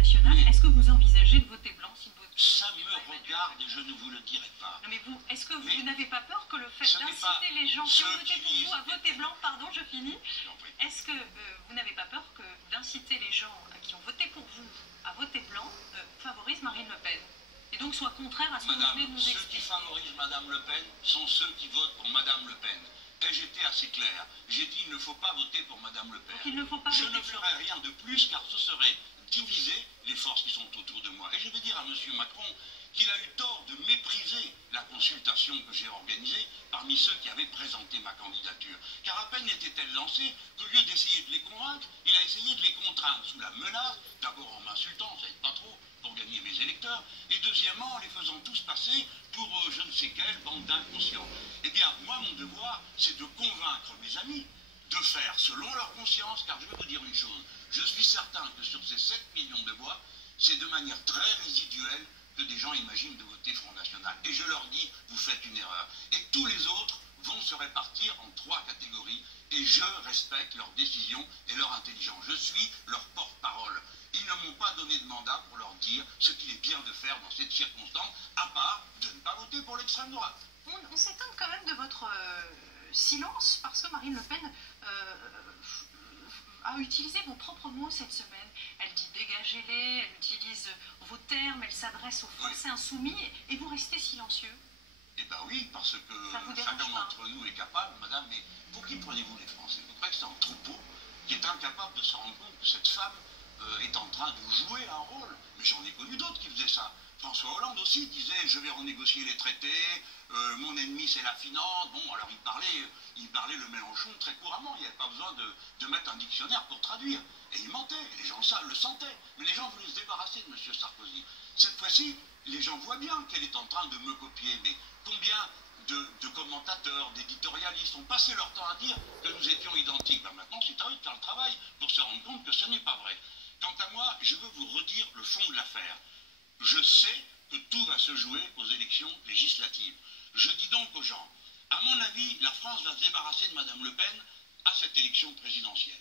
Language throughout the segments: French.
National, est-ce que vous envisagez de voter blanc si vous... Ça me regarde et je ne vous le dirai pas. Non mais vous, est-ce que vous n'avez pas peur que le fait ce n'est pas d'inciter les gens qui ont ceux voté qui pour vous à disent- voter blanc, pardon, je finis, Je t'en prie. est-ce que vous n'avez pas peur que d'inciter les gens qui ont voté pour vous à voter blanc favorise Marine Le Pen et donc soit contraire à ce que vous venez de Madame, nous ceux qui expliquer? favorisent Madame Le Pen sont ceux qui votent pour Madame Le Pen. Et j'étais assez clair. J'ai dit il ne faut pas voter pour Madame Le Pen. Donc il ne faut pas Je voter ne blanc. ferai rien de plus car ce serait diviser les forces qui sont autour de moi. Et je vais dire à M. Macron qu'il a eu tort de mépriser la consultation que j'ai organisée parmi ceux qui avaient présenté ma candidature. Car à peine était-elle lancée qu'au lieu d'essayer de les convaincre, il a essayé de les contraindre sous la menace, d'abord en m'insultant, ça n'aide pas trop, pour gagner mes électeurs, et deuxièmement en les faisant tous passer pour je ne sais quelle bande d'inconscients. Eh bien, moi, mon devoir, c'est de convaincre mes amis de faire selon leur conscience, car je vais vous dire une chose, je suis certain que sur ces 7 millions de voix, c'est de manière très résiduelle que des gens imaginent de voter Front National. Et je leur dis, vous faites une erreur. Et tous les autres vont se répartir en 3 catégories, et je respecte leurs décisions et leur intelligence. Je suis leur porte-parole. Ils ne m'ont pas donné de mandat pour leur dire ce qu'il est bien de faire dans cette circonstance, à part de ne pas voter pour l'extrême droite. On s'étonne quand même de votre silence parce que Marine Le Pen a utilisé vos propres mots cette semaine. Elle dit dégagez-les, elle utilise vos termes, elle s'adresse aux Français insoumis et vous restez silencieux. Eh bien oui, parce que Ça vous dérange chacun pas? d'entre nous est capable, madame, mais pour qui prenez-vous les Français? Vous croyez que c'est un troupeau qui est incapable de se rendre compte que cette femme est en train de jouer un rôle? Mais j'en ai connu d'autres qui faisaient ça. François Hollande aussi disait je vais renégocier les traités, mon ennemi c'est la finance. Bon, alors il parlait le Mélenchon très couramment, il n'y avait pas besoin de mettre un dictionnaire pour traduire. Et il mentait, les gens le sentaient. Mais les gens voulaient se débarrasser de M. Sarkozy. Cette fois-ci, les gens voient bien qu'elle est en train de me copier. Mais combien de commentateurs, d'éditorialistes ont passé leur temps à dire que nous étions identiques? Ben maintenant, c'est à eux de faire le travail pour se rendre compte que ce n'est pas vrai. Quant à moi, je veux vous redire le fond de l'affaire. Je sais que tout va se jouer aux élections législatives. Je dis donc aux gens, à mon avis, la France va se débarrasser de Mme Le Pen à cette élection présidentielle.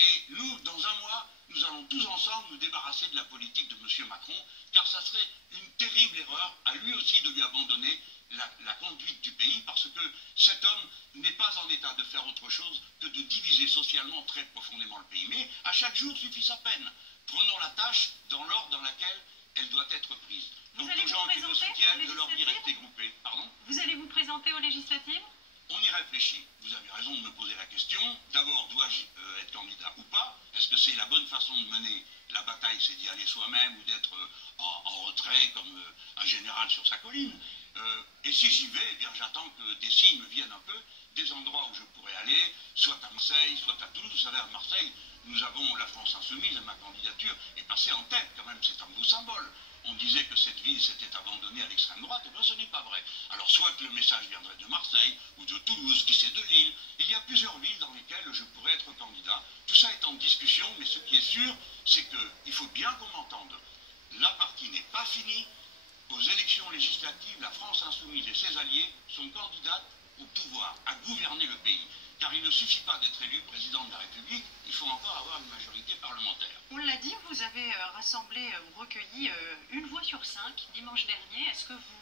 Et nous, dans un mois, nous allons tous ensemble nous débarrasser de la politique de M. Macron, car ça serait une terrible erreur à lui aussi de lui abandonner la conduite du pays, parce que cet homme n'est pas en état de faire autre chose que de diviser socialement très profondément le pays. Mais à chaque jour suffit sa peine. Prenons la tâche dans l'ordre dans laquelle elle doit être prise. Vous Donc allez aux gens vous qui me présenter soutiennent, aux de leur dire législatives? restez groupés. Pardon? Vous allez vous présenter aux législatives? On y réfléchit. Vous avez raison de me poser la question. D'abord, dois-je être candidat ou pas? Est-ce que c'est la bonne façon de mener la bataille, c'est d'y aller soi-même ou d'être en retrait comme un général sur sa colline? Et si j'y vais, eh bien j'attends que des signes me viennent un peu des endroits où je pourrais aller, soit à Marseille, soit à Toulouse. Vous savez, à Marseille, nous avons la France insoumise et ma candidature est passée en tête quand même, c'est un beau symbole. On disait que cette ville s'était abandonnée à l'extrême droite, et bien ce n'est pas vrai. Alors soit que le message viendrait de Marseille ou de Toulouse, qui c'est de Lille. Il y a plusieurs villes dans lesquelles je pourrais être candidat. Tout ça est en discussion, mais ce qui est sûr, c'est qu'il faut bien qu'on m'entende. La partie n'est pas finie. Aux élections législatives, la France insoumise et ses alliés sont candidates au pouvoir, à gouverner le pays. Car il ne suffit pas d'être élu président de la République, il faut encore avoir une majorité parlementaire. On l'a dit, vous avez rassemblé ou recueilli une voix sur 5 dimanche dernier. Est-ce que vous